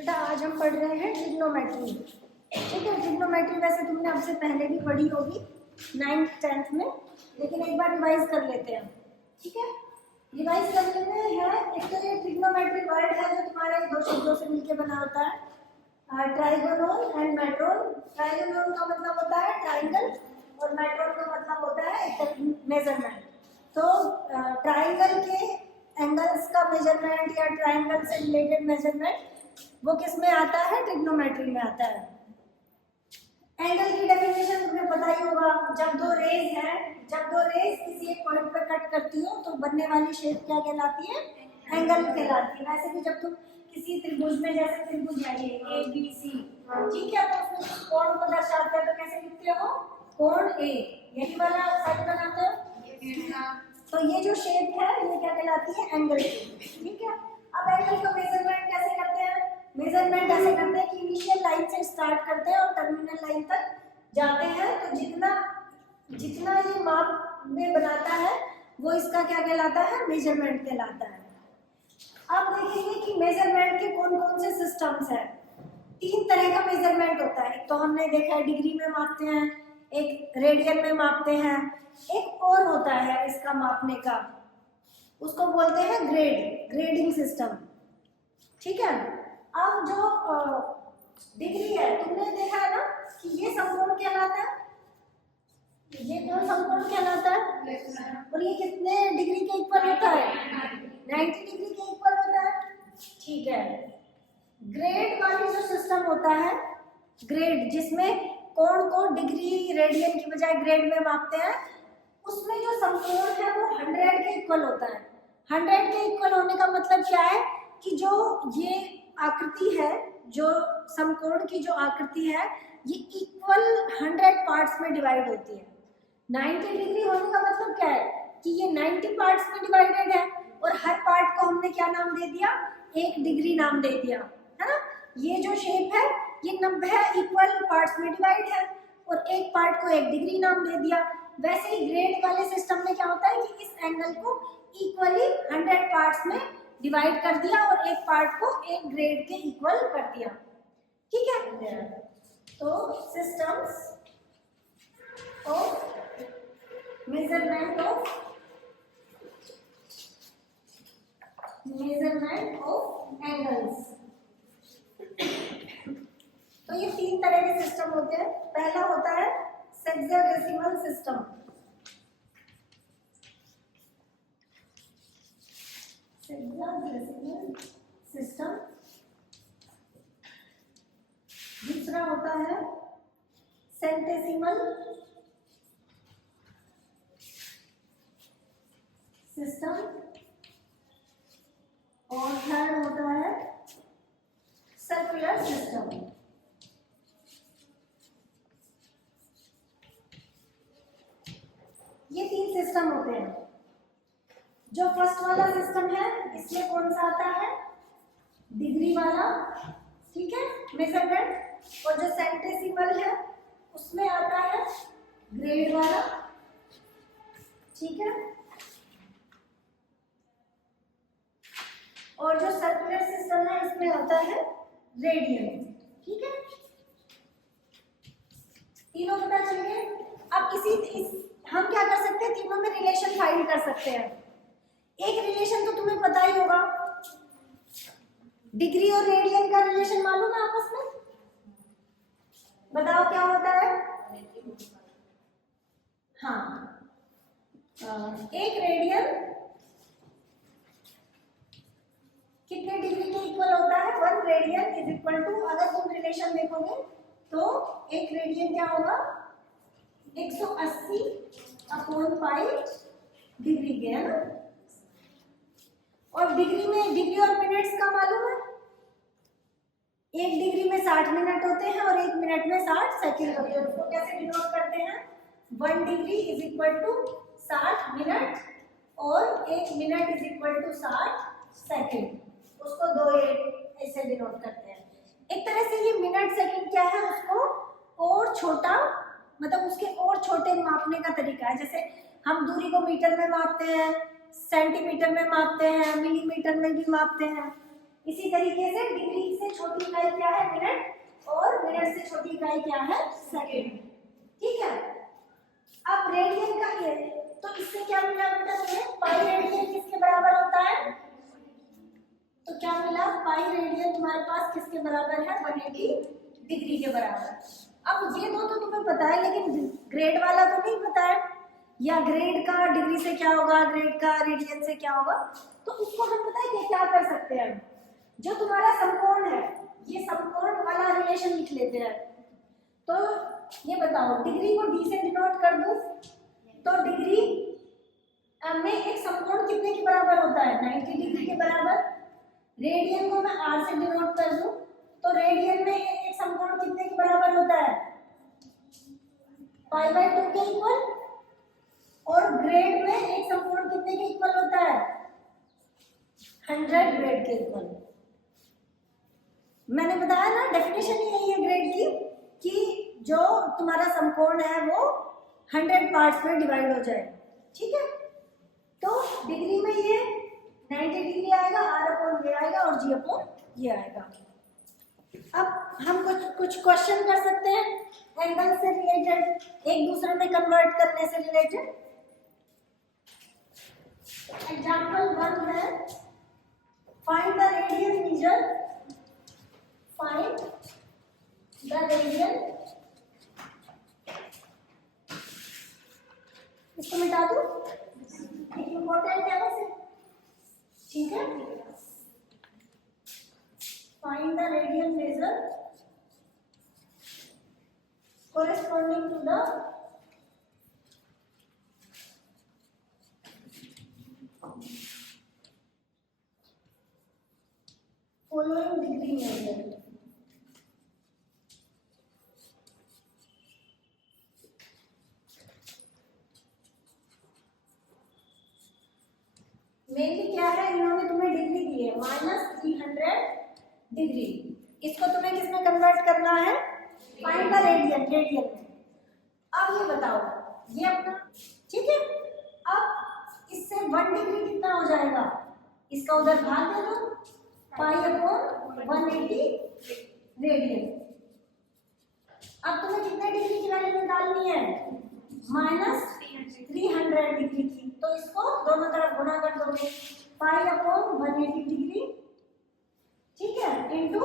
बेटा आज हम पढ़ रहे हैं ट्रिग्नोमेट्री। ठीक है, ट्रिग्नोमेट्री वैसे तुमने आपसे पहले भी पढ़ी होगी 9th 10th में, लेकिन एक बार रिवाइज कर लेते हैं। ठीक है, रिवाइज कर लेते हैं। एक तो ये ट्रिग्नोमेट्री वर्ड है जो तुम्हारे दो शब्दों से मिलकर बना होता है, ट्राइगोनल एंड मेट्रोन। ट्राइगोनल का मतलब होता है ट्राइंगल और मेट्रोन का मतलब होता है मेजरमेंट। तो ट्राइंगल के एंगल्स का मेजरमेंट या ट्राइंगल से रिलेटेड मेजरमेंट वो किस में आता है? ट्रिग्नोमेट्री में आता है। एंगल की डेफिनेशन तुम्हें पता ही होगा। जब दो रेज किसी एक पॉइंट पर कट करती हो तो बनने वाली शेप क्या कहलाती है? एंगल कहलाती है। वैसे भी जब तुम किसी त्रिभुज में, जैसे त्रिभुज है ये ए बी सी, ठीक है, तो उसमें कोण को दर्शाते हैं तो कैसे लिखते हो? कोण ए, यही वाला साइड बनाते हो। तो ये जो शेप है ये क्या कहलाती है? एंगल। ठीक है, अब एंगल का मेजरमेंट कैसे करते हैं? मेजरमेंट ऐसे करते हैं कि इनिशियल लाइन से स्टार्ट करते हैं और टर्मिनल लाइन तक जाते हैं। तो जितना ये माप में बनाता है वो इसका क्या कहलाता है? मेजरमेंट कहलाता है। अब देखेंगे कि मेजरमेंट के कौन कौन से सिस्टम्स हैं। 3 तरह का मेजरमेंट होता है। एक तो हमने देखा है डिग्री में मापते हैं, एक रेडियन में मापते हैं, एक और होता है इसका मापने का, उसको बोलते हैं ग्रेडिंग सिस्टम। ठीक है, अब जो डिग्री है तुमने देखा है ना कि ये समकोण कहलाता है। ये कौन समकोण कहलाता है? और ये कितने डिग्री के इक्वल होता है? 90 डिग्री के इक्वल होता है। ठीक है, ग्रेड वाली जो सिस्टम होता है, ग्रेड जिसमें कोण को डिग्री रेडियन की बजाय ग्रेड में मापते हैं, उसमें जो समकोण है वो 100 के इक्वल होता है। 100 के इक्वल होने का मतलब क्या है कि जो ये आकृति है, जो समकोण की जो आकृति है, ये इक्वल 100 पार्ट्स में डिवाइड होती है। 90 डिग्री होने का मतलब क्या है कि ये 90 पार्ट्स में डिवाइडेड है और हर पार्ट को हमने क्या नाम दे दिया? 1 डिग्री नाम दे दिया, है ना। ये जो शेप है ये 90 इक्वल पार्ट्स में डिवाइड है और एक पार्ट को 1 डिग्री नाम दे दिया। वैसे ही ग्रेड वाले सिस्टम में क्या होता है कि इस एंगल को इक्वली 100 पार्ट्स में डिवाइड कर दिया और एक पार्ट को एक ग्रेड के इक्वल कर दिया। ठीक है, तो systems of measurement of angles. तो ये 3 तरह के सिस्टम होते हैं। पहला होता है सेक्साडेसिमल सिस्टम। सिस्टम। दूसरा होता है सेंटेसिमल सिस्टम और थर्ड होता है सर्कुलर सिस्टम। ये 3 सिस्टम होते हैं। जो फर्स्ट वाला सिस्टम है इसमें कौन सा आता है? डिग्री वाला, ठीक है, मेजरमेंट। और जो सेंटेसिमल है उसमें आता है ग्रेड वाला, ठीक है। और जो सर्कुलर सिस्टम है इसमें आता है रेडियन, ठीक है। तीनों पता चल गए। अब हम क्या कर सकते हैं? तीनों में रिलेशन फाइंड कर सकते हैं। एक रिलेशन तो तुम्हें पता ही होगा, डिग्री और रेडियन का रिलेशन मालूम है आपस में? बताओ क्या होता है? हाँ, एक रेडियन कितने डिग्री के इक्वल होता है? 1 रेडियन इज इक्वल टू, अगर तुम रिलेशन देखोगे तो एक रेडियन क्या होगा? 180 अपॉन पाई डिग्री के, है ना। और डिग्री और मिनट्स का मालूम है? 1 डिग्री में 60 मिनट होते हैं और 1 मिनट में 60 सेकंड होते हैं। उसको कैसे डिनोट करते हैं? 1 degree is equal to 60 minute और 1 minute is equal to 60 second. उसको 2 ऐसे डिनोट करते हैं। एक तरह से ये मिनट सेकंड क्या है, उसको और छोटा, मतलब उसके और छोटे मापने का तरीका है। जैसे हम दूरी को मीटर में मापते हैं, सेंटीमीटर में मापते हैं, मिलीमीटर में भी मापते हैं, इसी तरीके से डिग्री से से छोटी इकाई क्या है? मिनट, और मिनट से छोटी इकाई क्या है? सेकंड। ठीक है, अब रेडियन का ये, तो इससे क्या मिला बेटा तुम्हें? पाई रेडियन किसके बराबर होता है? तो क्या मिला? पाई रेडियन तुम्हारे पास किसके बराबर है? 180 डिग्री के बराबर। अब ये दो तो तुम्हें पता है, लेकिन ग्रेड वाला तो नहीं पता है, या ग्रेड का डिग्री से क्या होगा, ग्रेड का रेडियन से क्या होगा। तो उसको हम पता है क्या कर सकते हैं, जो तुम्हारा समकोण है, ये समकोण वाला रिलेशन लिख लेते हैं। तो ये बताओ, डिग्री को डी से डिनोट कर दूं, तो डिग्री में एक समकोण कितने के बराबर होता है? 90 डिग्री के बराबर। रेडियन को मैं आर से डिनोट कर दूं, तो रेडियन में एक समकोण कितने के बराबर होता है? π/2 के इक्वल। और ग्रेड में एक समकोण कितने के इक्वल होता है? 100 ग्रेड के इक्वल। मैंने बताया ना, डेफिनेशन यही है ग्रेड की, कि जो तुम्हारा समकोण है वो 100 पार्ट्स में डिवाइड हो जाए। ठीक है, तो डिग्री में ये 90 डिग्री आएगा, r/, ये आएगा, और g/, ये आएगा। अब हम कुछ क्वेश्चन कर सकते हैं एंगल से रिलेटेड, एक दूसरे में कन्वर्ट करने से रिलेटेड। एग्जाम्पल 1 है, find the radian measure, find the radian, इसको मिटा दूं, इम्पोर्टेंट है वैसे। ठीक है, find the radian measure corresponding to the following degree measure। Mainly क्या है, इन्होंने तुम्हें डिग्री दी है -300 डिग्री, इसको तुम्हें किसमें कन्वर्ट करना है? फाइंड द रेडियन, रेडियन में। अब ये बताओ, ये अपना, ठीक है, अब इससे 1 डिग्री कितना हो जाएगा? इसका उधर भाग दे दो, π/180 रेडियन। अब तुम्हें कितने डिग्री की वैल्यू निकालनी है? -300 डिग्री की, तो इसको दोनों तरफ गुणा कर दोगे, π/180 डिग्री, ठीक है, इंटू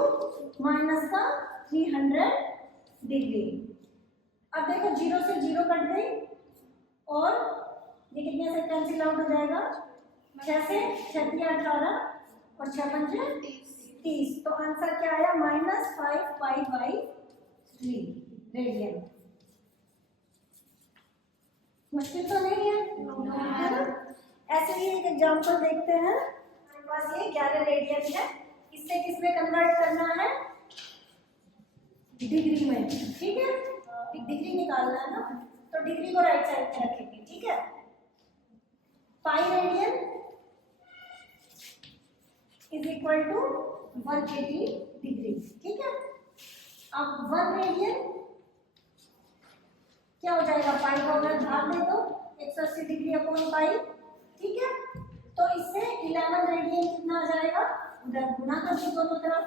माइनस का 300 डिग्री। अब देखो 0 से 0 कट गई, और ये कितने से कैंसिल आउट हो जाएगा? 6 से 6 18 और 6 पंजे 30। तो आंसर क्या आया? -5π/3 रेडियन। मुश्किल तो नहीं है ना? ऐसे ही एक एग्जांपल देखते हैं, हमारे पास ये 11 रेडियन है, इससे किसमें कन्वर्ट करना है? डिग्री में। ठीक है, डिग्री निकालना है ना, तो डिग्री को राइट साइड पे रखेंगे। ठीक है, pi radian is equal to 180 degree. ठीक है, अब 1 रेडियन क्या हो जाएगा? पाई को अगर भाग दे दो 180 डिग्री अपॉन पाई। ठीक है, तो इससे 11 रेडियन कितना आ जाएगा? उधर गुना कर दो दोनों तरफ,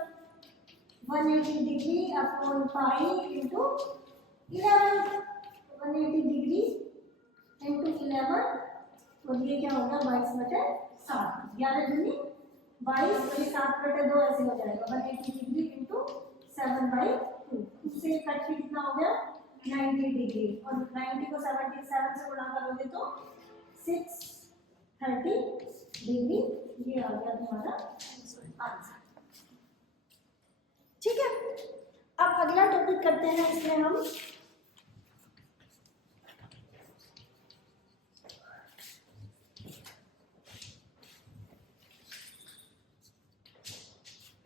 180 degree upon pi into 11, 180 degree into 11, तो ये क्या होगा? 22/7। 11 दूनी 22, तो ये 7/2 ऐसे हो जाएगा, 180 डिग्री इंटू 7/2। उससे कट के कितना हो गया? 90 डिग्री, और 90 को 77 से गुणा करोगे तो 630 डिग्री। ये आ गया तुम्हारा आंसर। ठीक है, अब अगला टॉपिक करते हैं, इसमें हम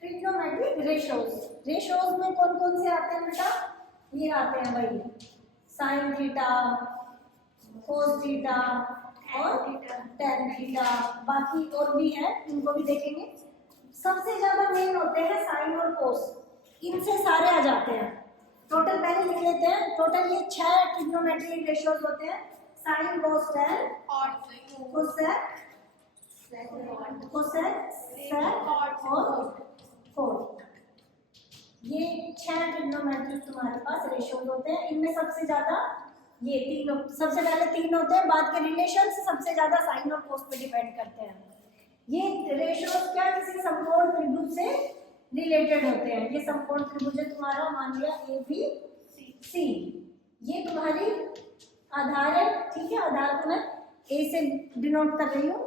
ट्रिग्नोमेट्रिक रेशियोज। रेशियोज में कौन कौन से आते हैं बेटा? ये आते हैं भाई, साइन थीटा, कोस थीटा और टेन थीटा, बाकी और भी है, इनको भी देखेंगे। सबसे ज्यादा मेन होते हैं साइन और कोस, इनसे सारे आ जाते हैं। टोटल पहले लिख लेते हैं, टोटल ये 6 ट्रिग्नोमेट्रिक रेशियोज होते हैं, साइन, कोस, टेन, कोसेक, सेक और कोट। 6 ट्रिग्नोमेट्री तुम्हारे पास रेशियोज होते हैं। इनमें सबसे ज्यादा ये तीनों, सबसे पहले 3 होते हैं, बाद के रिलेशन सबसे ज्यादा साइन और कोस पे डिपेंड करते हैं। ये रेशियोज क्या किसी समकोण त्रिभुज से रिलेटेड होते हैं। ये समकोण त्रिभुज है तुम्हारा, मान लिया ABC, ये तुम्हारी आधार है, ठीक है। आधार को मैं A से डिनोट कर रही हूँ,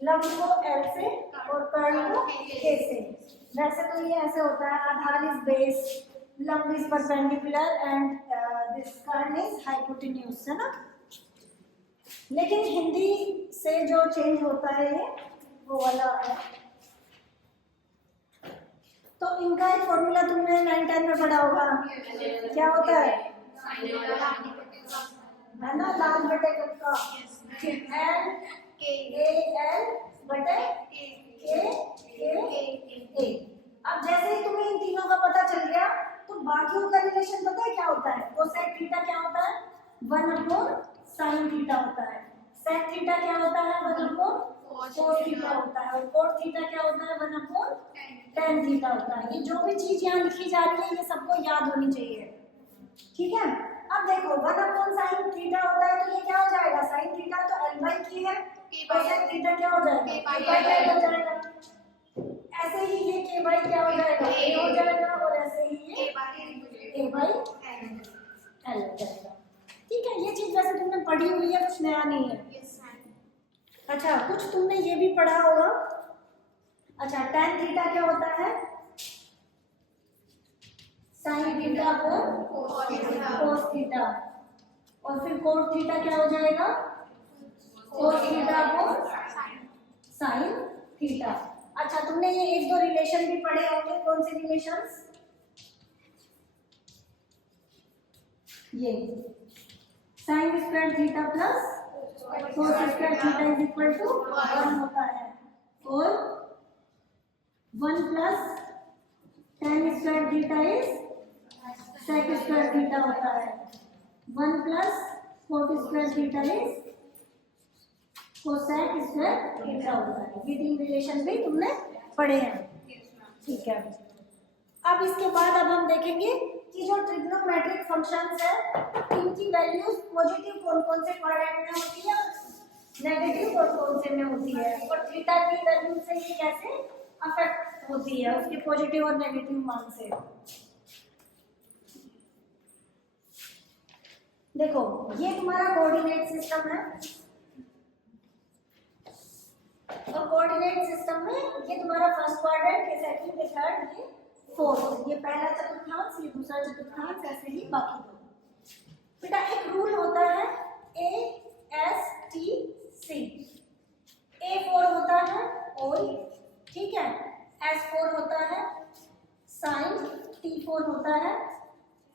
लंब को L से और कर्ण को K से। वैसे तो ये ऐसे होता है, आधार इज बेस, लंब इज परपेंडिकुलर एंड दिस कर्ण इज हाइपोटेन्यूज, है ना। लेकिन हिंदी से जो चेंज होता है ये वो वाला है। तो इनका एक फॉर्मूला तुमने 9-10 में पढ़ा होगा, क्या होता है ना, लाल बटे का L A L बटे K A। अब जैसे ही तुम्हें इन तीनों का पता चल गया तो बाकियों का रिलेशन पता है क्या होता है। कोसेक थीटा क्या होता है, 1/sin थीटा होता है। सेक थीटा क्या होता है, 1/cos थीटा होता है। और कोट थीटा क्या होता है, 1/tan थीटा होता है। ये जो भी चीज यहाँ लिखी जा रही है ये सबको याद होनी चाहिए, ठीक है। अब देखो 1/sin थीटा होता है तो ये क्या हो जाएगा, sin थीटा तो L/K है, कोसेक थीटा क्या हो जाएगा, K/L हो जाएगा। ऐसे ही ये K/L क्या हो जाएगा, A हो जाएगा, और ऐसे ही ये A/L हो जाएगा, ठीक है। ये चीज वैसे तुमने पढ़ी हुई है, कुछ नया नहीं है। अच्छा, कुछ तुमने ये भी पढ़ा होगा। अच्छा, tan थीटा क्या होता है, sin थीटा को cos थीटा, और फिर cot थीटा क्या हो जाएगा, cos थीटा को sin थीटा। अच्छा, तुमने ये 1-2 रिलेशन भी पढ़े होंगे, कौन से रिलेशंस, ये sin square theta plus cos square theta is equal to 1 होता है, और 1 plus tan square theta is sec square theta होता है, 1 plus cot square theta is cosec square theta होता है। ये 3 रिलेशन भी तुमने पढ़े हैं, ठीक है। अब इसके बाद अब हम देखेंगे कि जो ट्रिग्नोमेट्रिक फंक्शंस है इनकी वैल्यूज पॉजिटिव कौन कौन से क्वाड्रेंट में होती है, नेगेटिव कौन कौन से में होती है, और थीटा की वैल्यू से ये कैसे अफेक्ट होती है उसके पॉजिटिव और नेगेटिव मान से। देखो ये तुम्हारा कोऑर्डिनेट सिस्टम है, और कोऑर्डिनेट सिस्टम में ये तुम्हारा फर्स्ट क्वाड्रेंट, ये सेकंड, ये थर्ड, ये फोर्थ, ये पहला चतुर्थांश, ये दूसरा चतुर्थांश, ऐसे ही बाकी दो। बेटा एक रूल होता है ASTC, A4 होता है OI, ठीक है, S4 होता है sin, T4 होता है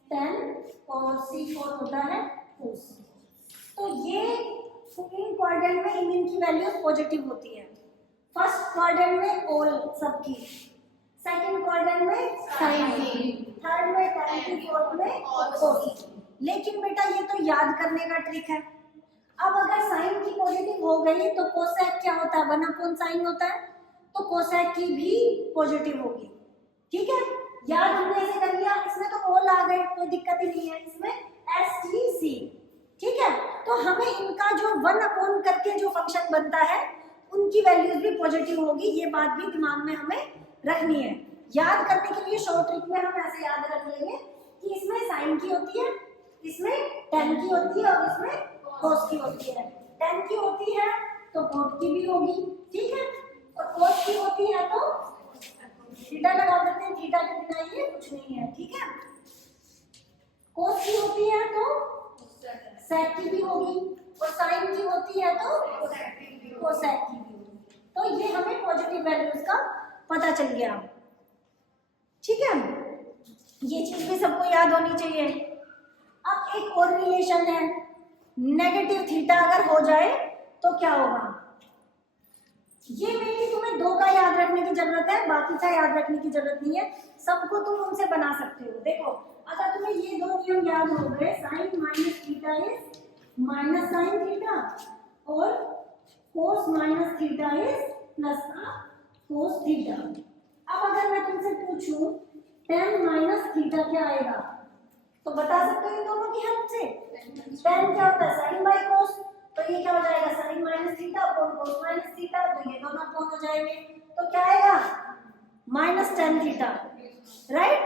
tan, और C4 होता है cos। तो ये इन क्वाड्रेंट में इनकी वैल्यूज पॉजिटिव होती है। फर्स्ट क्वाड्रेंट में ऑल सबकी, सेकंड क्वाड्रेंट में साइन की, थर्ड में tan की, फोर्थ में cos। लेकिन बेटा ये तो याद करने का ट्रिक है। अब अगर साइन की पॉजिटिव हो गई तो कोसेक क्या होता है, 1/sin होता है, तो कोसेक की भी पॉजिटिव होगी, ठीक है। याद हमने ऐसे कर लिया, इसमें तो ऑल आ गए, कोई दिक्कत ही नहीं है, इसमें STC, ठीक है। तो हमें इनका जो 1 करके जो फंक्शन बनता है उनकी वैल्यूज भी पॉजिटिव होगी, ये बात भी दिमाग में हमें रखनी है। याद करने के लिए शॉर्ट ट्रिक में हम ऐसे याद रख लेंगे कि इसमें साइन की होती है, इसमें tan की होती है, और इसमें cos की होती है। tan की होती है तो cot की भी होगी, ठीक है, और cos की होती है तो थीटा लगा देते हैं, थीटा के बिना ये कुछ नहीं है, ठीक है। cos की होती है तो sec की भी होगी, और sin की होती है तो कोसेक की भी होगी। तो ये हमें पॉजिटिव वैल्यूज का पता चल गया, ठीक है। ये चीज भी सबको याद होनी चाहिए। अब एक और रिलेशन है, नेगेटिव थीटा अगर हो जाए तो क्या होगा। ये मेनली तुम्हें 2 का याद रखने की जरूरत है, बाकी का याद रखने की जरूरत नहीं है, सबको तुम उनसे बना सकते हो। देखो अगर तुम्हें ये 2 नियम याद हो गए, sine minus theta is minus sine theta, और cos minus theta is plus का कोस थीटा। अब अगर मैं तुमसे पूछूं tan माइनस थीटा क्या आएगा? तो बता सकते हो इन दोनों की हेल्प से। tan क्या होता है? Sine by cos. तो ये क्या हो जाएगा? Sine minus theta upon cos minus theta. तो ये दोनों अपॉन हो जाएंगे। तो क्या आएगा? Minus tan theta, right?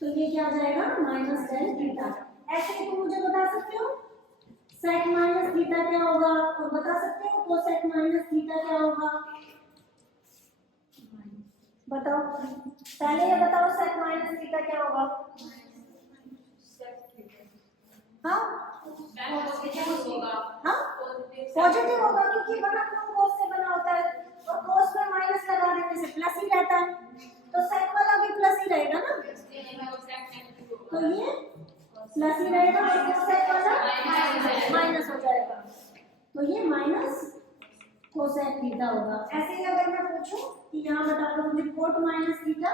तो ये क्या आ जाएगा? Minus tan theta. ऐसे तुम मुझे बता सकते हो sec माइनस थीटा क्या होगा, और बता सकते हो cosec माइनस थीटा क्या होगा? बताओ, पहले ये बताओ sec माइनस थीटा क्या होगा? हाँ हाँ पॉजिटिव होगा, क्योंकि बना कोस से बना होता है, और कोस में माइनस लगा देने से प्लस ही रहता है, तो sec वाला भी प्लस ही रहेगा ना। तो ये प्लस ही रहेगा और cosec वाला माइनस हो जाएगा। तो ये माइनस cosec थीटा होगा। ऐसे ही अगर मैं पूछूं कि यहाँ बता दो मुझे कोट माइनस थीटा,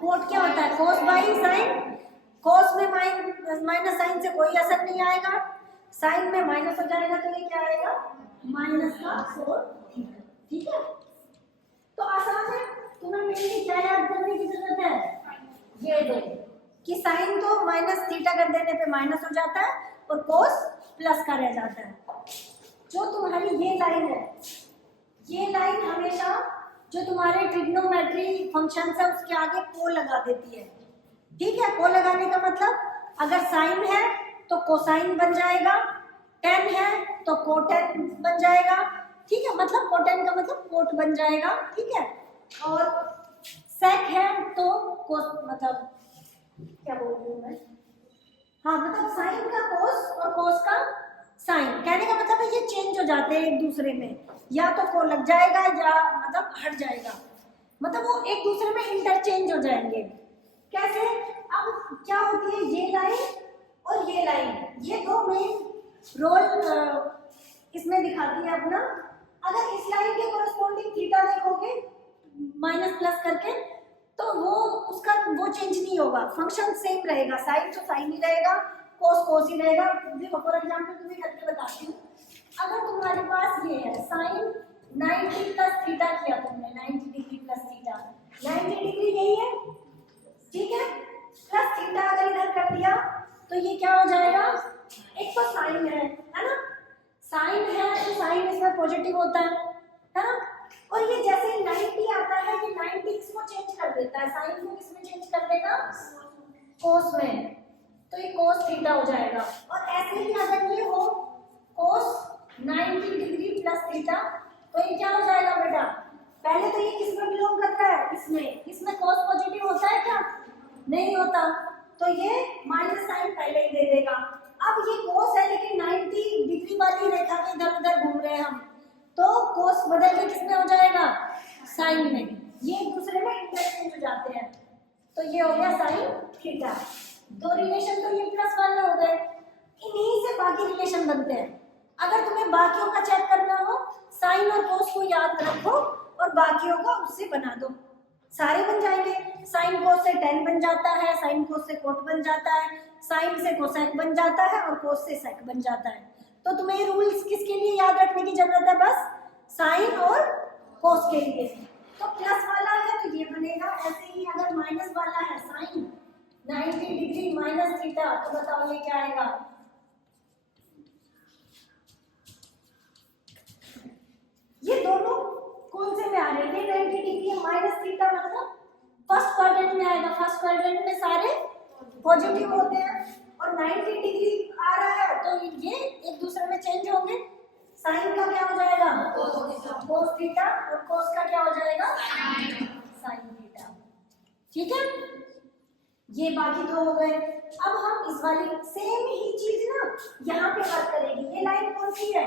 कोट क्या होता है? कोस बाई साइन। कोस में माइनस साइन से कोई असर नहीं आएगा, साइन में माइनस हो जाएगा, तो ये क्या आएगा? माइनस का कोट थीटा। ठीक है, तो आसान है। तुम्हें मेनली क्या याद करने की जरूरत है? ये दो, कि साइन तो माइनस थीटा कर देने पे माइनस हो जाता है और कोस प्लस का रह जाता है। जो तुम्हारी ये लाइन है, ये लाइन हमेशा जो तुम्हारे ट्रिग्नोमेट्री फंक्शन है उसके आगे को लगा देती है। ठीक है, को लगाने का मतलब अगर साइन है तो कोसाइन बन जाएगा, टेन है तो कोटेन बन जाएगा। ठीक है, मतलब कोटेन का मतलब कोट बन जाएगा। ठीक है, और सेक है तो कोस, मतलब क्या बोल रही हूँ मैं, हाँ मतलब साइन का कोस और कोस का साइन। कहने का मतलब है ये चेंज हो जाते हैं एक दूसरे में, या तो को लग जाएगा या मतलब हट जाएगा, मतलब वो एक दूसरे में इंटरचेंज हो जाएंगे। कैसे? अब क्या होती है ये लाइन और ये लाइन, ये दो मेन रोल इसमें दिखाती है अपना। अगर इस लाइन के कोरस्पॉन्डिंग थीटा देखोगे माइनस प्लस करके, तो वो उसका वो चेंज नहीं होगा, फंक्शन सेम रहेगा, साइन तो साइन ही रहेगा, कोस कोस ही रहेगा। देखो फॉर एग्जांपल तुम्हें करके बताती हूँ। अगर तुम्हारे पास ये है साइन 90 प्लस थीटा किया तुमने, 90 डिग्री प्लस थीटा, 90 डिग्री यही है, ठीक है, प्लस थीटा अगर इधर कर दिया तो ये क्या हो जाएगा? एक तो साइन है ना, साइन है तो साइन इसमें पॉजिटिव होता है ना, और ये जैसे 90 आता है ये 90 इसको चेंज कर देता है, साइन को किसमें चेंज कर देगा? कोस में, तो ये कोस थीटा हो जाएगा। और ऐसे ही अगर ये हो कोस 90 डिग्री प्लस थीटा, तो ये क्या हो जाएगा बेटा? पहले तो ये किसमें बिलोंग करता है? इसमें। इसमें कोस पॉजिटिव होता है क्या? नहीं होता, तो ये माइनस साइन पहले ही दे देगा। अब ये कोस है लेकिन 90 डिग्री वाली रेखा के इधर उधर घूम रहे हैं हम, तो कोस बदल के किसमें हो जाएगा? साइन में। ये एक दूसरे में इंटरचेंज हो जाते हैं, तो ये हो गया साइन थीटा। दो रिलेशन तो ये प्लस वाले हो गए, इन्हीं से बाकी रिलेशन बनते हैं। अगर तुम्हें बाकियों का चेक करना हो, साइन और कोस को याद रखो और बाकियों का उससे बना दो, सारे बन जाएंगे। साइन कोस से टेन बन जाता है, साइन कोस से कोट बन जाता है, साइन से कोसेक बन जाता है और कोस से सेक बन जाता है। तो तुम्हें ये रूल्स किसके लिए याद रखने की जरूरत है? बस साइन और कोस के लिए। तो प्लस वाला है तो ये बनेगा, ऐसे ही अगर माइनस वाला है साइन 90 डिग्री माइनस थीटा, तो बताओ ये क्या आएगा? ये दोनों कौन से में आ रहे हैं? 90 डिग्री माइनस थीटा मतलब फर्स्ट क्वाड्रेंट में आएगा, फर्स्ट क्वाड्रेंट में सारे पॉजिटिव होते हैं, और 90 डिग्री आ रहा है तो ये एक दूसरे में चेंज होंगे। साइन का क्या हो जाएगा? कोस थीटा, और कोस का क्या हो जाएगा? Sine theta. ठीक है, ये बाकी तो हो गए। अब हम इस वाली सेम ही चीज ना यहाँ पे वर्क करेगी। ये लाइन कौन सी है?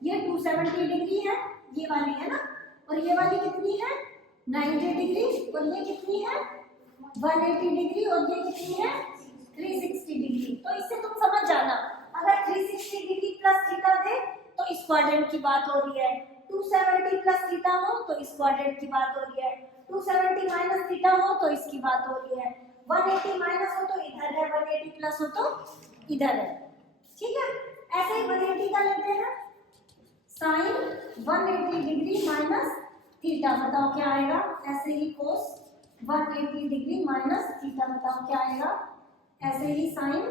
ये 270 डिग्री है, ये वाली है ना, और ये वाली कितनी है? 90 डिग्री, और ये कितनी है? 180 डिग्री, और ये कितनी है? 360 डिग्री। तो इससे तुम समझ जाना, अगर 360 डिग्री प्लस थीटा दे तो इस क्वाड्रेंट की बात हो रही है, 270 प्लस थीटा हो तो इस क्वाड्रेंट की बात हो रही है, 270 माइनस थीटा हो तो इसकी बात हो रही है, 180 माइनस हो तो इधर है, 180 प्लस हो तो इधर है। ठीक है, ऐसे ही 180 का लेते हैं, साइन 180 डिग्री माइनस थीटा, बताओ क्या आएगा। ऐसे ही कोस 180 डिग्री माइनस थीटा, बताओ क्या आएगा। ऐसे ही sine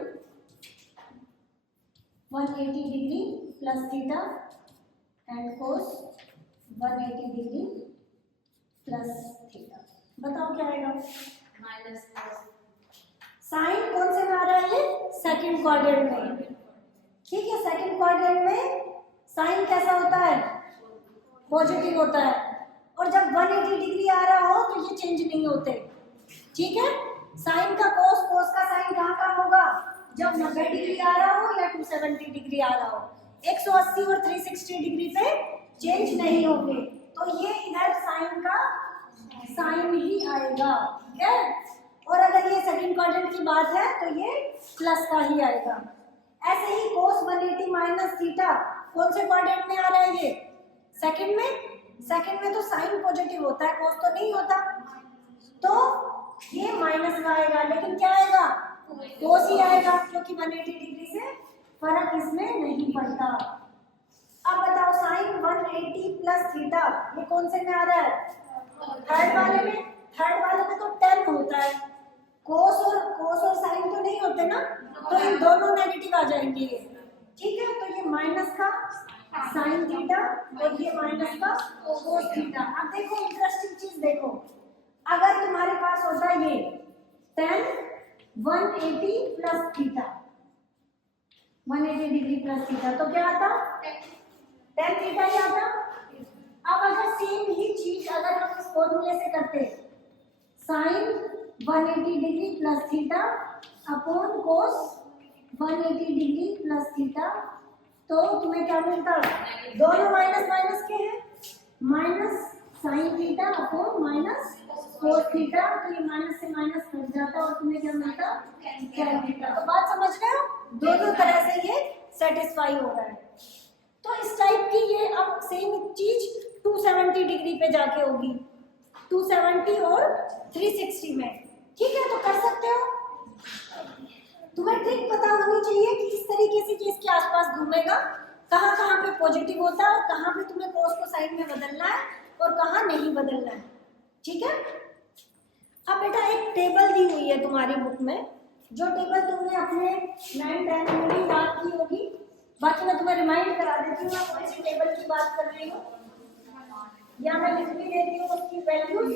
180 degree plus theta and cos 180 degree plus theta, बताओ क्या आएगा। माइनस साइन कौन से में आ रहा है, ये सेकंड क्वाड्रेंट में, ठीक है। सेकंड क्वाड्रेंट में साइन कैसा होता है, पॉजिटिव होता है, और जब 180 डिग्री आ रहा हो तो ये चेंज नहीं होते, ठीक है। साइन का कोस, कोस का साइन कहाँ का होगा, जब 90 डिग्री आ रहा हो या 270 डिग्री आ रहा हो, 180 और 360 डिग्री पे चेंज नहीं होंगे, तो ये इधर साइन का साइन ही आएगा, ठीक है। और अगर ये सेकंड क्वाड्रेंट की बात है तो ये प्लस का ही आएगा। ऐसे ही कोस 180 माइनस थीटा कौन से क्वाड्रेंट में आ रहा है, ये सेकंड में। सेकंड में तो साइन पॉजिटिव होता है, कोस तो नहीं होता, तो ये माइनस में आएगा, लेकिन क्या आएगा, कोस ही आएगा, क्योंकि 180 डिग्री से फर्क इसमें नहीं पड़ता। अब बताओ साइन 180 प्लस थीटा ये कौन से में आ रहा है, थर्ड वाले में। थर्ड वाले में तो 10 होता है, कोस और साइन तो नहीं होते ना, तो इन दोनों नेगेटिव आ जाएंगे, ठीक है। तो ये माइनस का साइन थीटा और ये माइनस का कोस थीटा। अब देखो इंटरेस्टिंग चीज देखो, अगर तुम्हारे पास होता ये 10 180 plus theta, 180 degree plus theta, तो क्या आता, 10 थीटा ही आता। अब अगर सेम ही चीज अगर हम इस फॉर्मूले से करते, sine 180 degree plus theta upon cos 180 degree plus theta, तो तुम्हें क्या मिलता, दोनों माइनस माइनस के हैं, minus sine theta upon minus cos theta, तो ये माइनस से माइनस कट जाता और तुम्हें क्या मिलता, tan थीटा। तो बात समझ रहे हो, दोनों तरह से ये सेटिस्फाई हो रहा है। तो इस टाइप की ये अब सेम चीज 270 डिग्री पे जाके होगी, 270 और 360 में, ठीक है। तो कर सकते हो, तुम्हें ट्रिक पता होनी चाहिए कि इस तरीके से कि इसके आसपास घूमेगा, कहाँ कहाँ पे पॉजिटिव होता है और कहाँ पे तुम्हें कोस को साइन में बदलना है और कहाँ नहीं बदलना है, ठीक है। अब बेटा एक टेबल दी हुई है तुम्हारी बुक में, जो टेबल तुमने अपने 9 10 में भी याद की होगी, बाकी मैं तुम्हें रिमाइंड करा देती हूँ मैं कौन सी टेबल की बात कर रही हूँ, या मैं लिख भी देती हूँ उसकी वैल्यूज।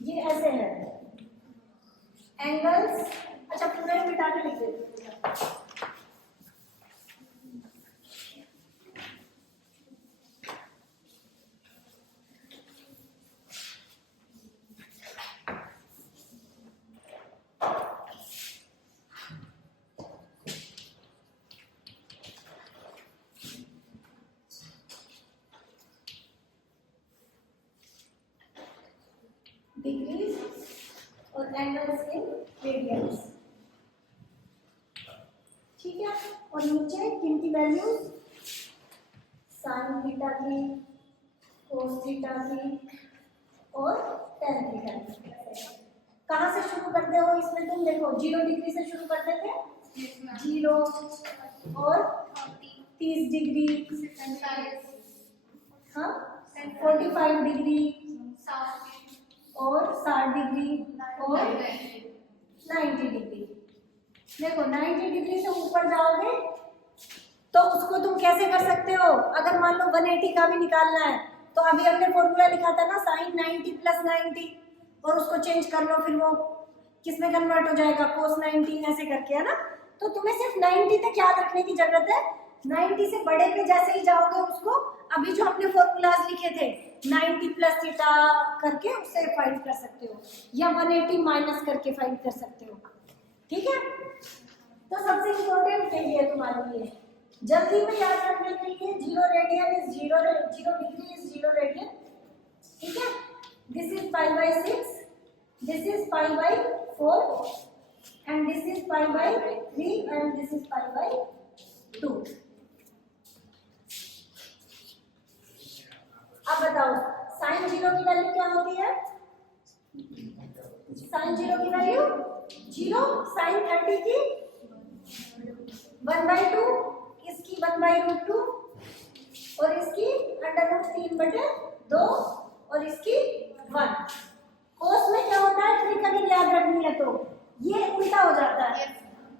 ये ऐसे है एंगल्स, अच्छा पूरा मिटा के लिख देती हूँ। डिग्रीज और एंगल्स इन रेडियंस, ठीक है। और नीचे किनकी वैल्यूज, साइन थीटा की, कोस थीटा की और tan थीटा की। कहाँ से शुरू करते हो इसमें, तुम देखो 0 डिग्री से शुरू करते थे, 0 और 30 डिग्री, हाँ 45 डिग्री और 60 डिग्री और 90 डिग्री। देखो 90 डिग्री से ऊपर जाओगे तो उसको तुम कैसे कर सकते हो, अगर मान लो 180 का भी निकालना है तो अभी हमने फॉर्मूला लिखा था ना साइन 90 प्लस 90, और उसको चेंज कर लो, फिर वो किसमें कन्वर्ट हो जाएगा, कोस 90 ऐसे करके, है ना। तो तुम्हें सिर्फ 90 तक याद रखने की जरूरत है, 90 से बड़े पे जैसे ही जाओगे उसको अभी जो हमने फॉर्मूलाज लिखे थे 90 प्लस थीटा करके उससे फाइंड कर सकते हो, या 180 माइनस करके फाइंड कर सकते हो, ठीक है। तो सबसे इम्पोर्टेंट यही है तुम्हारे लिए, जल्दी में याद रखने के लिए 0 radian is 0 degree is 0 radian, ठीक है। This is pi by 6, this is pi by 4 and this is pi by 3 and this is pi by 2। अब बताओ साइन 0 की वैल्यू क्या होती है, साइन 0 की वैल्यू 0, साइन 30 की 1/2, इसकी 1/√2 और इसकी √3/2 और इसकी 1। कोस में क्या होता है, ट्रिक अगर याद रखनी है तो ये उल्टा हो जाता है,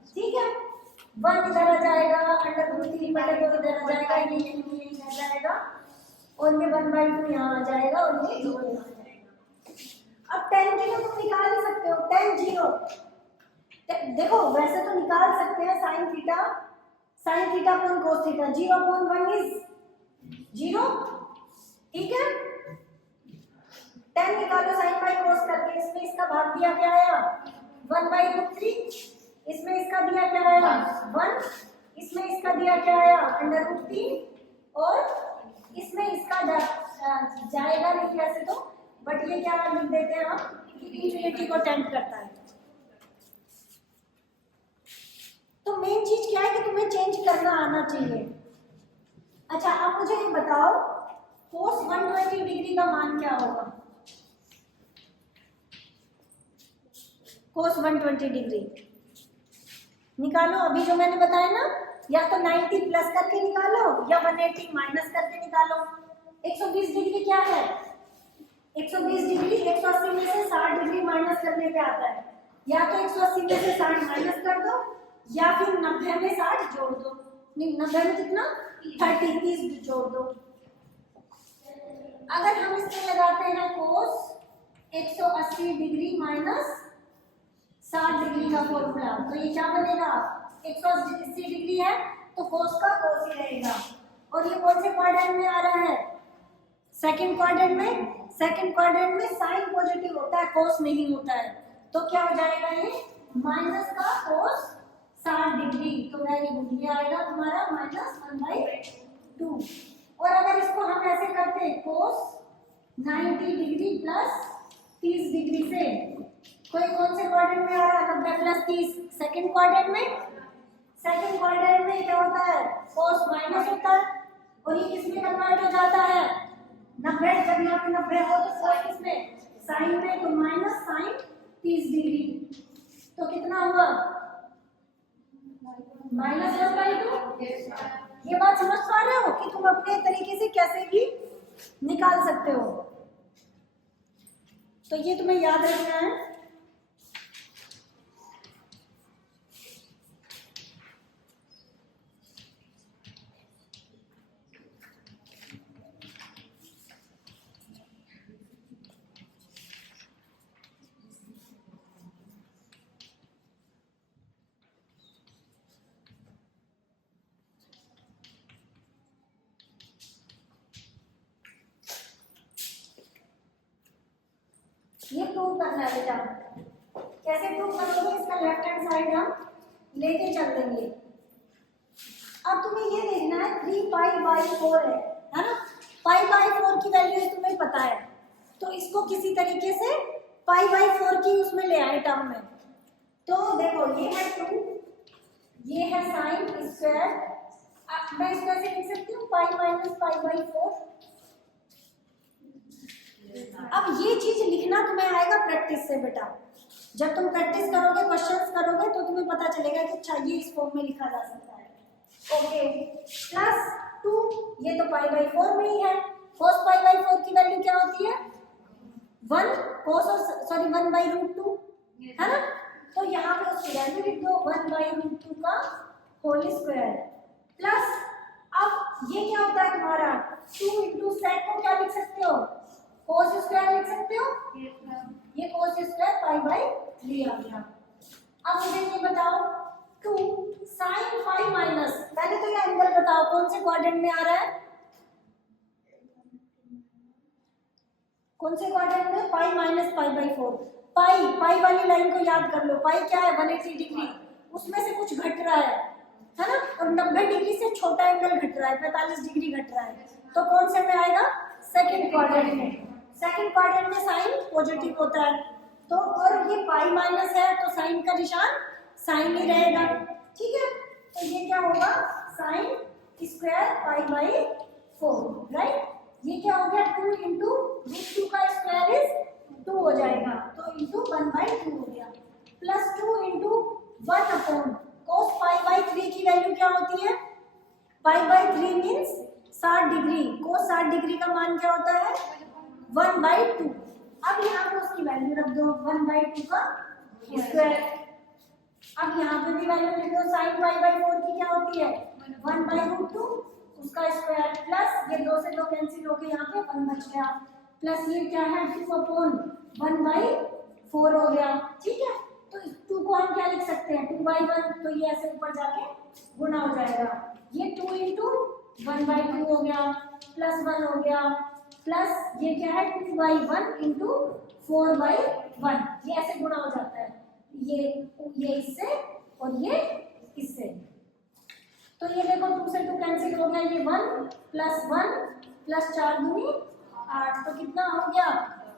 ठीक है। 1 इधर आ जाएगा, √3/2 इधर आ जाएगा, ये यहीं आ जाएगा और ये 1/2 यहाँ आ जाएगा और ये 2 यहाँ आ जाएगा। अब tan की तुम निकाल ही सकते हो, tan 0 देखो वैसे तो निकाल सकते हैं sin theta upon cos theta, 0/1 is 0, ठीक है। tan निकालो sin बाई cos करके, इसमें इसका भाग दिया क्या आया 1/√3, इसमें इसका दिया क्या आया 1, इसमें इसका दिया क्या आया √3 और इसमें इसका जाएगा नहीं वैसे तो, बट ये क्या लिख देते हैं हम कि इंफिनिटी को टेंड करता है। तो मेन चीज क्या है कि तुम्हें चेंज करना आना चाहिए। अच्छा अब मुझे ये बताओ cos 120 डिग्री का मान क्या होगा, cos 120 डिग्री निकालो। अभी जो मैंने बताया ना, या तो 90 प्लस करके निकालो या 180 माइनस करके निकालो। 120 डिग्री क्या है, 120 डिग्री 180 में से 60 डिग्री माइनस करने पे आता है। या तो 180 में से 60 माइनस कर दो या फिर 90 में 60 जोड़ दो। नहीं 90 में कितना 30 जोड़ दो। अगर हम इसमें लगाते हैं cos 180 डिग्री माइनस 60 डिग्री का फॉर्मूला, तो ये क्या बनेगा 180 डिग्री है तो cos का cos ही रहेगा। और ये कौन से क्वाड्रेंट में आ रहा है, सेकंड क्वाड्रेंट में। सेकंड क्वाड्रेंट में साइन पॉजिटिव होता है, cos नहीं होता है, तो क्या हो जाएगा ये माइनस का cos 60 डिग्री, तो वेरी गुड, ये आएगा तुम्हारा -1/2। और अगर इसको हम ऐसे करते हैं cos 90 डिग्री प्लस 30 डिग्री से, कोई कौन से क्वाड्रेंट में आ रहा है 90 प्लस 30, सेकंड क्वाड्रेंट में। सेकंड क्वाड्रेंट में क्या होता है cos माइनस होता है और ये किसमें कन्वर्ट हो जाता है 90, जब यहाँ पे 90 हो तो cos किसमें साइन में, तो माइनस साइन 30 डिग्री, तो कितना हुआ -1/2। ये बात समझ पा रहे हो कि तुम अपने तरीके से कैसे भी निकाल सकते हो, तो ये तुम्हें याद रखना है। ये प्रूव करना है बेटा, कैसे प्रूव करोगे, इसका लेफ्ट हैंड साइड हम लेके चल देंगे। अब तुम्हें ये देखना है 3π/4 है ना, π/4 की वैल्यू तुम्हें पता है, तो इसको किसी तरीके से π/4 की उसमें ले आए टर्म में। तो देखो ये है 2, ये है साइन स्क्वायर, मैं इसको ऐसे लिख सकती हूँ π - π/4। अब ये चीज लिखना तुम्हें आएगा प्रैक्टिस से बेटा, जब तुम प्रैक्टिस करोगे क्वेश्चंस करोगे तो तुम्हें पता चलेगा कि अच्छा ये इस फॉर्म में लिखा जा सकता है। ओके प्लस 2, ये तो π/4 में ही है, cos π/4 की वैल्यू क्या होती है 1 cos और सॉरी 1/√2 है ना, तो यहाँ पे उसकी वैल्यू लिख दो 1/√2 का होल स्क्वायर। प्लस अब ये क्या होता है तुम्हारा 2 × sec को क्या लिख सकते हो cos स्क्वायर लिख सकते हो, ये cos स्क्वायर π/3 आ गया। अब मुझे ये बताओ 2 sin phi माइनस, पहले तो ये एंगल बताओ कौन से क्वाड्रेंट में आ रहा है, कौन से क्वाड्रेंट में π - π/4। पाई वाली लाइन को याद कर लो, पाई क्या है 180 डिग्री, उसमें से कुछ घट रहा है ना, और 90 डिग्री से छोटा एंगल घट रहा है, 45 डिग्री घट रहा है, तो कौन से में आएगा सेकंड क्वाड्रेंट में। सेकंड क्वाड्रेंट में साइन पॉजिटिव होता है, तो और ये पाई माइनस है तो साइन का निशान साइन ही रहेगा, ठीक है। तो ये क्या होगा साइन स्क्वायर π/4, राइट। ये क्या हो गया 2 × √2 का स्क्वायर इज 2 हो जाएगा, तो × 1/2 हो गया, प्लस 2 × 1/√2 cos पाई बाई 3 की वैल्यू क्या होती है? Pi by 3 means 60 degree. cos 60 degree का मान क्या होता है? 1/2। अब यहाँ पे उसकी वैल्यू रख दो 1/2 का स्क्वायर। अब यहाँ पे भी वैल्यू लिख दो sin पाई बाई 4 की क्या होती है? 1/√2 उसका स्क्वायर प्लस ये 2 से 2 कैंसिल होके यहाँ पे 1 बच गया, प्लस ये क्या है 2/1/4 हो गया। ठीक है, तो इस 2 को हम क्या लिख सकते हैं? 2/1, तो ये ऐसे ऊपर जाके गुना हो जाएगा। ये 2 इंटू 1/2 हो गया प्लस 1 हो गया, प्लस ये क्या है 2/1 इंटू 4/1, ये ऐसे गुना हो जाता है। ये इससे और ये इससे, तो ये देखो 2 से 2 कैंसिल हो गया, ये 1 प्लस 4 दूनी 8, तो कितना हो गया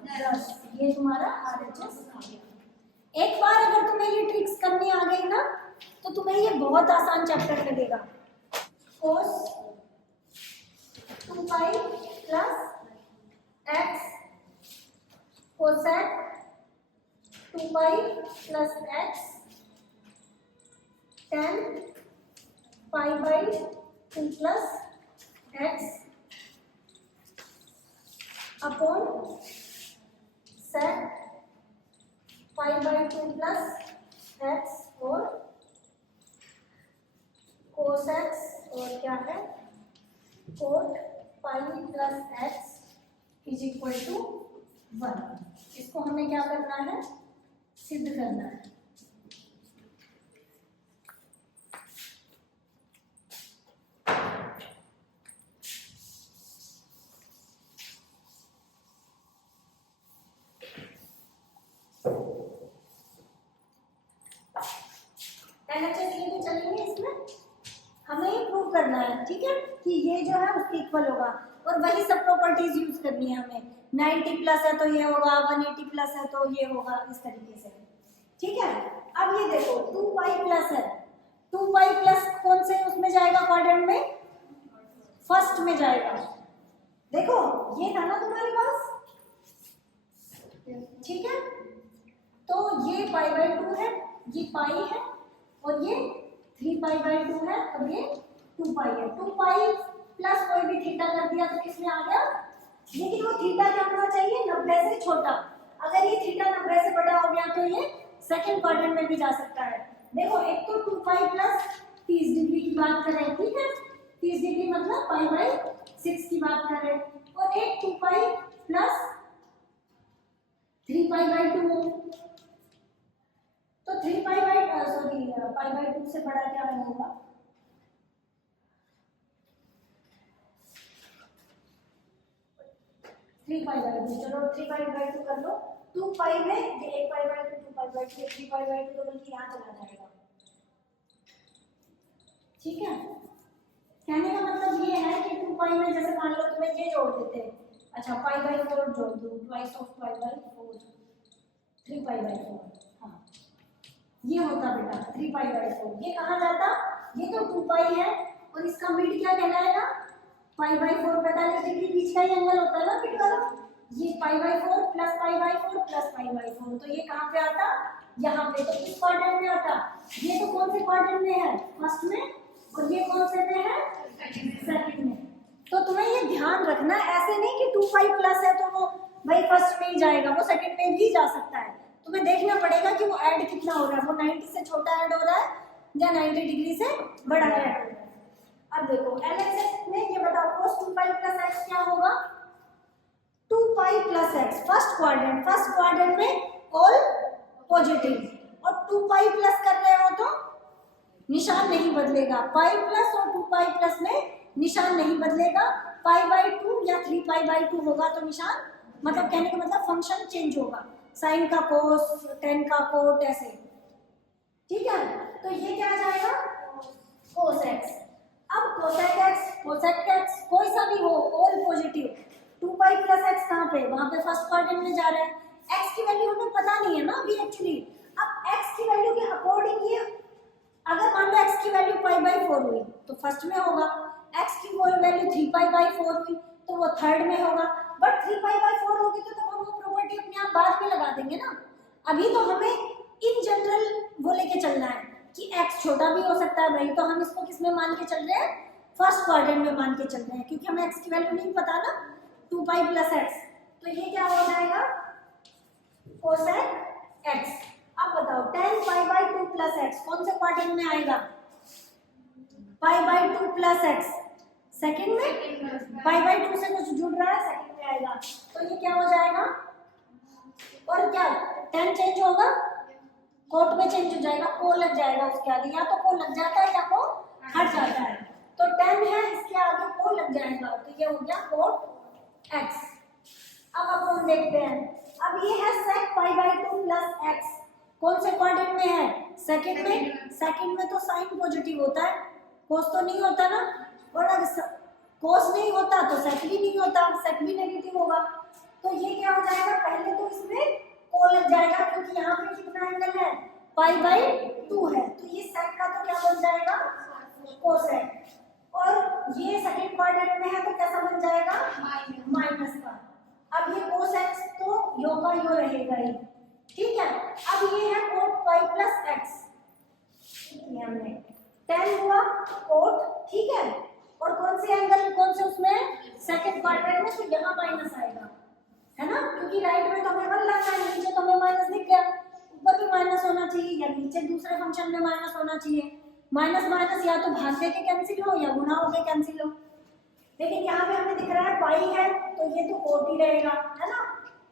10। ये तुम्हारा RHS आ गया। एक बार अगर तुम्हें ये ट्रिक्स करनी आ गई ना तो तुम्हें ये बहुत आसान चैप्टर लगेगा। cos 2 pi plus x cosec 2 pi plus x tan pi by 2 plus x upon sec pi by 2 plus x और cos x और क्या है cot pi plus x is equal to 1। इसको हमें क्या करना है? सिद्ध करना है। LHS लेके चलेंगे, इसमें हमें ये प्रूव करना है, ठीक है, कि ये जो है उसके इक्वल होगा और वही सब प्रॉपर्टीज यूज करनी है हमें। 90 प्लस है तो ये होगा, 180 प्लस है तो ये होगा, इस तरीके से। ठीक है, अब ये देखो 2 पाई प्लस है, 2 पाई प्लस कौन से उसमें जाएगा? क्वाड्रेंट में फर्स्ट में जाएगा। देखो ये था ना तुम्हारे पास, ठीक है, तो ये पाई बाई 2 है, ये पाई है और ये 3 पाई बाई 2 है और ये 2 पाई है। 2 पाई प्लस कोई भी थीटा कर दिया तो किसमें आ गया? लेकिन वो थीटा क्या होना चाहिए? 90 से छोटा। अगर ये थीटा 90 से बड़ा हो गया तो ये सेकंड क्वाड्रेंट में भी जा सकता है। देखो एक तो 2 पाई प्लस 30 डिग्री की बात करें, ठीक है, 30 डिग्री मतलब पाई बाई 6 की बात करें, और एक 2 पाई प्लस 3 पाई बाई 2 तो 3 पाई बाई पाई बाई 2 से बड़ा क्या होगा? 3 पाई बाई 2। चलो 3 पाई बाई 2 कर लो। 2 पाई में ये 1 पाई by 2, 2 pi by 2, 3 pi by 2 तो बल्कि यहाँ चला जाएगा। ठीक है, कहने का मतलब ये है कि 2 पाई में जैसे मान लो तुम्हें ये जोड़ देते हैं, अच्छा पाई बाई 4 जोड़ दो, twice of pi by 4, 3 pi by 4, हाँ ये होता बेटा 3 पाई बाई 4। ये कहाँ जाता? ये तो 2 पाई है और इसका मिड क्या कहलाएगा? पाई बाई 4, 45 डिग्री बीच का ही एंगल होता है ना मिड वाला। ये pi by 4 plus pi by 4 plus pi by 4, तो ये कहाँ पे आता? यहाँ पे। तो किस क्वाड्रेंट में आता? ये तो कौन से क्वाड्रेंट में है? फर्स्ट में, और ये कौन से में है? सेकंड में। तो तुम्हें ये ध्यान रखना, ऐसे नहीं कि 2 पाई प्लस है तो वो भाई फर्स्ट में ही जाएगा, वो सेकंड में भी जा सकता है। तुम्हें देखना पड़ेगा कि वो ऐड कितना हो रहा है, वो 90 से छोटा ऐड हो रहा है या 90 डिग्री से बड़ा ऐड हो रहा है। अब देखो LHS में ये बताओ cos 2 पाई प्लस x क्या होगा? 2 pi plus x first quadrant में ऑल पॉजिटिव, और 2 पाई प्लस कर रहे हो तो निशान नहीं बदलेगा। पाई प्लस और 2 पाई प्लस में निशान नहीं बदलेगा। पाई बाई 2 या 3 पाई बाई 2 होगा तो निशान, मतलब कहने का मतलब फंक्शन चेंज होगा, साइन का कोस, टेन का कोट, ऐसे। ठीक है, तो ये क्या आ जाएगा? cos x। अब cosec x कोई सा भी हो, all positive. 2 pi plus x कहाँ पे? वहां पे फर्स्ट क्वाड्रेंट में जा रहा है। x की वैल्यू हमें पता नहीं है ना अभी एक्चुअली। अब x की वैल्यू के अकॉर्डिंग ये, अगर मान लो x की वैल्यू पाई बाई 4 हुई तो फर्स्ट में होगा, x की वैल्यू 3 पाई बाई 4 हुई तो वो थर्ड में होगा। बट 3 पाई बाई 4 होगी तो हम वो प्रॉपर्टी अपने आप बाद में लगा देंगे ना। अभी तो हमें इन जनरल वो लेके चलना है कि x छोटा भी हो सकता है भाई, तो हम इसको किस में मान के चल रहे हैं, फर्स्ट क्वाड्रेंट में मान के चल रहे हैं, क्योंकि हमें x की वैल्यू नहीं पता ना, 2 पाई प्लस एक्स। तो ये क्या हो जाएगा, कोसेक x। अब बताओ 10 पाई बाई 2 प्लस एक्स कौन से क्वाड्रेंट में आएगा, पाई बाई 2 प्लस एक्स सेकेंड में, पाई बाई 2 से कुछ जुड़ रहा है सेकेंड में आएगा, तो ये क्या हो जाएगा, और क्या 10 चेंज होगा, कोट में चेंज हो जाएगा, को लग जाएगा उसके आगे, या तो को लग जाता है या को हट जाता है, तो 10 है इसके आगे को लग जाएगा, तो ये हो गया कोट x। अब अपन देखते हैं, अब ये है sec pi by 2 plus x, कौन से क्वाड्रेंट में है, सेकंड में, सेकंड में तो साइन पॉजिटिव होता है, कोस तो नहीं होता ना, और अगर कोस नहीं होता तो सेक भी नहीं होता, सेक भी नेगेटिव होगा, तो ये क्या हो जाएगा, पहले तो इसमें को लग जाएगा क्योंकि यहाँ पे कितना एंगल है, पाई बाई 2 है, तो ये सेक का तो क्या बन जाएगा, कोसेक, और ये सेकंड क्वाड्रेंट में है तो कैसा बन जाएगा, माइनस का। अब ये कोसेक तो यो का यो रहेगा ही, ठीक है। अब ये है कोट पाई प्लस एक्स, हमने 10 हुआ कोट, ठीक है, और कौन से एंगल, कौन से उसमें, सेकंड क्वाड्रेंट में, तो यहाँ माइनस आएगा, है ना, क्योंकि राइट में तो हमें 1 लगना है, नीचे तो हमें माइनस दिख गया, ऊपर भी माइनस होना चाहिए या नीचे दूसरे फंक्शन में माइनस होना चाहिए, माइनस माइनस या तो भाग दे के कैंसिल हो या गुणा होके कैंसिल हो, लेकिन यहाँ पे हमें दिख रहा है पाई है तो ये तो कोट ही रहेगा, है ना,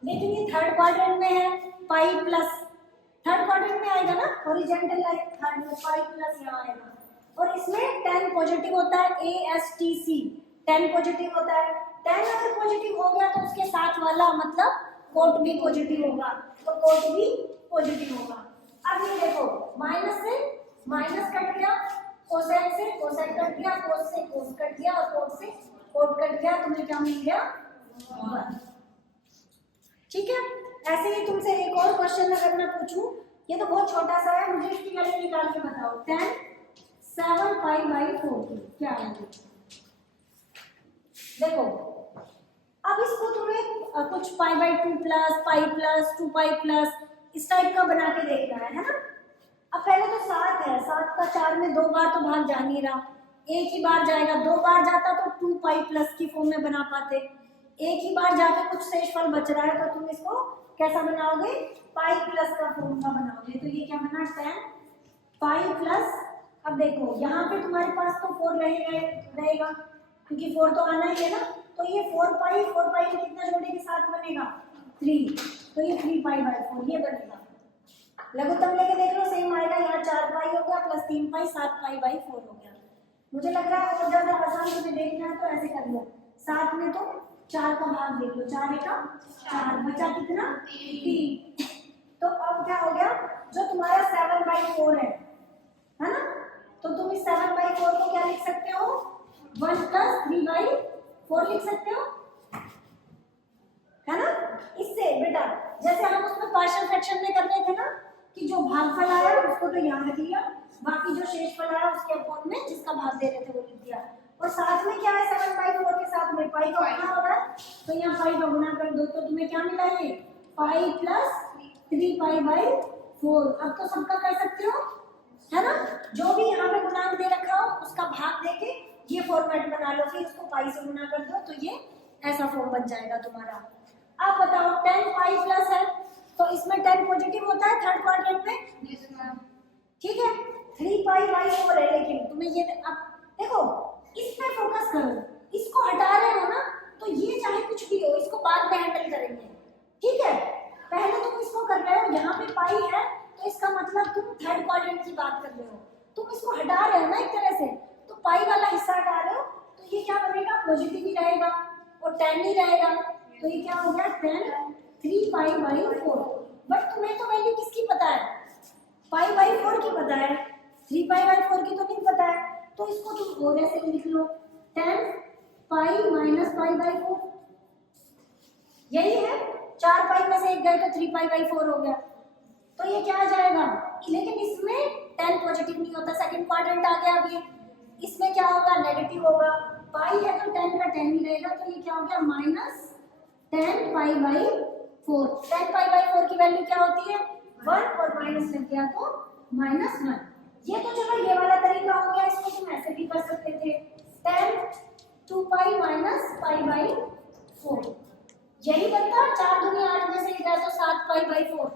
लेकिन ये थर्ड क्वाड्रेंट में है, पाई प्लस, थर्ड क्वाड्रेंट में आएगा ना, हॉरिजॉन्टल लाइन थर्ड में, पाई प्लस यहाँ आएगा, और इसमें 10 पॉजिटिव होता है, ASTC 10 पॉजिटिव होता है, 10 अगर पॉजिटिव हो गया तो उसके साथ वाला मतलब कोट भी पॉजिटिव होगा, तो कोट भी पॉजिटिव होगा। अब ये देखो माइनस से माइनस कट गया, कोसेक से कोसेक कट गया, कोस से कोस कट गया, और कोट से कोट कट गया, तुम्हें क्या मिल गया, 1, ठीक है। ऐसे ही तुमसे एक और क्वेश्चन अगर मैं पूछूं, ये तो बहुत छोटा सा है, मुझे इसकी वैल्यू निकाल के बताओ, 10 7 पाई बाई 4 क्या है, देखो अब इसको तुम्हें कुछ पाई by 2 plus, pi plus, 2 pi plus इस टाइप का बना के देखना है ना। अब पहले तो 7 है, 7 का 4 में 2 बार तो भाग जा नहीं रहा, एक ही बार जाएगा, 2 बार जाता तो 2 पाई प्लस की फॉर्म में बना पाते, एक ही बार जाके कुछ शेषफल बच रहा है तो तुम इसको कैसा बनाओगे, पाई प्लस का फॉर्म का बनाओगे, तो ये क्या बना 10 पाई प्लस। अब देखो यहाँ पे तुम्हारे पास तो 4 रहेगा क्योंकि 4 तो आना ही है ना, तो ये 4 पाई में कितना जोड़ेंगे, 7 बनेगा 3, तो ये 3 पाई बाई 4 ये बनेगा, लघुत्तम लेके देख लो सेम आएगा, यहाँ 4 पाई हो गया प्लस 3 पाई 7 पाई बाई 4 हो गया। मुझे लग रहा है और ज्यादा आसान तुझे देखना है तो ऐसे कर लो, 7 में तो 4 का भाग देख लो, 4 का 4 बचा कितना 3, तो अब क्या हो गया, जो तुम्हारा 7 बाई 4 है ना, तो तुम इस 7 बाई 4 को क्या लिख सकते हो, 1 प्लस 3 बाई 4 लिख सकते हो, है ना। इससे बेटा जैसे हम उसमें पार्शियल फ्रैक्शन में कर रहे थे ना, कि जो भागफल आया उसको तो यहाँ रख लिया, बाकी जो शेषफल आया उसके अपॉन में जिसका भाग दे रहे थे वो लिख दिया, और साथ में क्या है 7 बाई 4 के साथ में पाई का गुणा हो रहा है, तो यहाँ पाई का गुणा कर दो, तो तुम्हें क्या मिला, ये पाई प्लस 3 पाई बाई 4। अब तो सबका कर सकते हो, है ना, जो भी यहाँ पे गुणांक दे रखा हो उसका भाग देके ये फॉर्मेट बना लो, फिर उसको पाई से गुना कर दो, तो ये ऐसा फॉर्म बन जाएगा तुम्हारा। अब बताओ 10 पाई प्लस है तो इसमें 10 पॉजिटिव होता है थर्ड क्वाड्रेंट में, ठीक है, 3 पाई बाई 4 है, लेकिन तुम्हें ये अब देखो इस पे फोकस करो, इसको हटा रहे हो ना, तो ये चाहे कुछ भी हो इसको बाद में हैंडल करेंगे, ठीक है। पहले तुम इसको कर रहे हो, यहाँ पे पाई है तो इसका मतलब तुम थर्ड क्वाड्रेंट की बात कर रहे हो, तुम इसको हटा रहे हो ना एक तरह से, तो पाई वाला हिस्सा हटा रहे हो, तो ये क्या बनेगा, पॉजिटिव ही रहेगा और 10 ही रहेगा, तो ये क्या हो गया 10 3 पाई बाई 4। बट तुम्हें तो वैल्यू किसकी पता है, पाई बाई 4 की पता है, 3 पाई बाई 4 की तो नहीं पता है, तो इसको तुम और ऐसे लिख लो 10 पाई माइनस पाई बाई 4, यही है, 4 पाई में से एक गए तो 3 पाई बाई 4 हो गया, तो ये क्या आ जाएगा, लेकिन इसमें 10 पॉजिटिव नहीं होता, सेकंड क्वाड्रेंट आ गया, अब ये इसमें क्या होगा, नेगेटिव होगा, पाई है तो 10 का 10 ही रहेगा, तो ये क्या हो गया minus 10 pi by 4। 10 pi by 4 की वैल्यू क्या होती है 1, और माइनस लग गया तो -1, ये तो चलो ये वाला तरीका हो गया, इसको तुम ऐसे भी कर सकते थे, tan 2 pi minus pi by 4, यही बनता। 4 दूनी 8 में से गया तो 7 पाई बाई 4।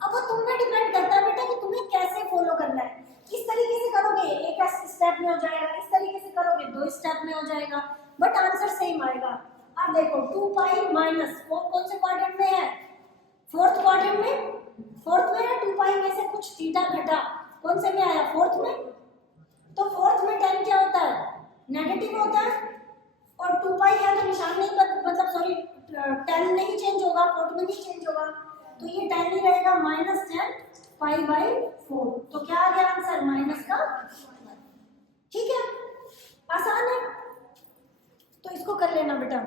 अब वो तुम पे डिपेंड करता है बेटा कि तुम्हें कैसे फॉलो करना है। इस तरीके से करोगे एक स्टेप में हो जाएगा, इस तरीके से करोगे 2 स्टेप में हो जाएगा, बट आंसर सेम आएगा। अब देखो 2 पाई माइनस कौन से क्वाड्रेंट में है, फोर्थ क्वाड्रेंट में, फोर्थ में है। 2 पाई में से कुछ थीटा घटा कौन से में आया, फोर्थ में। तो फोर्थ में tan क्या होता है, नेगेटिव होता है, और 2 पाई है तो निशान नहीं मतलब सॉरी tan नहीं चेंज होगा, फोर्थ में नहीं चेंज होगा, तो ये tan ही रहेगा -10 पाई बाई 4। तो क्या आ गया आंसर, माइनस का। ठीक है, आसान है, तो इसको कर लेना बेटा।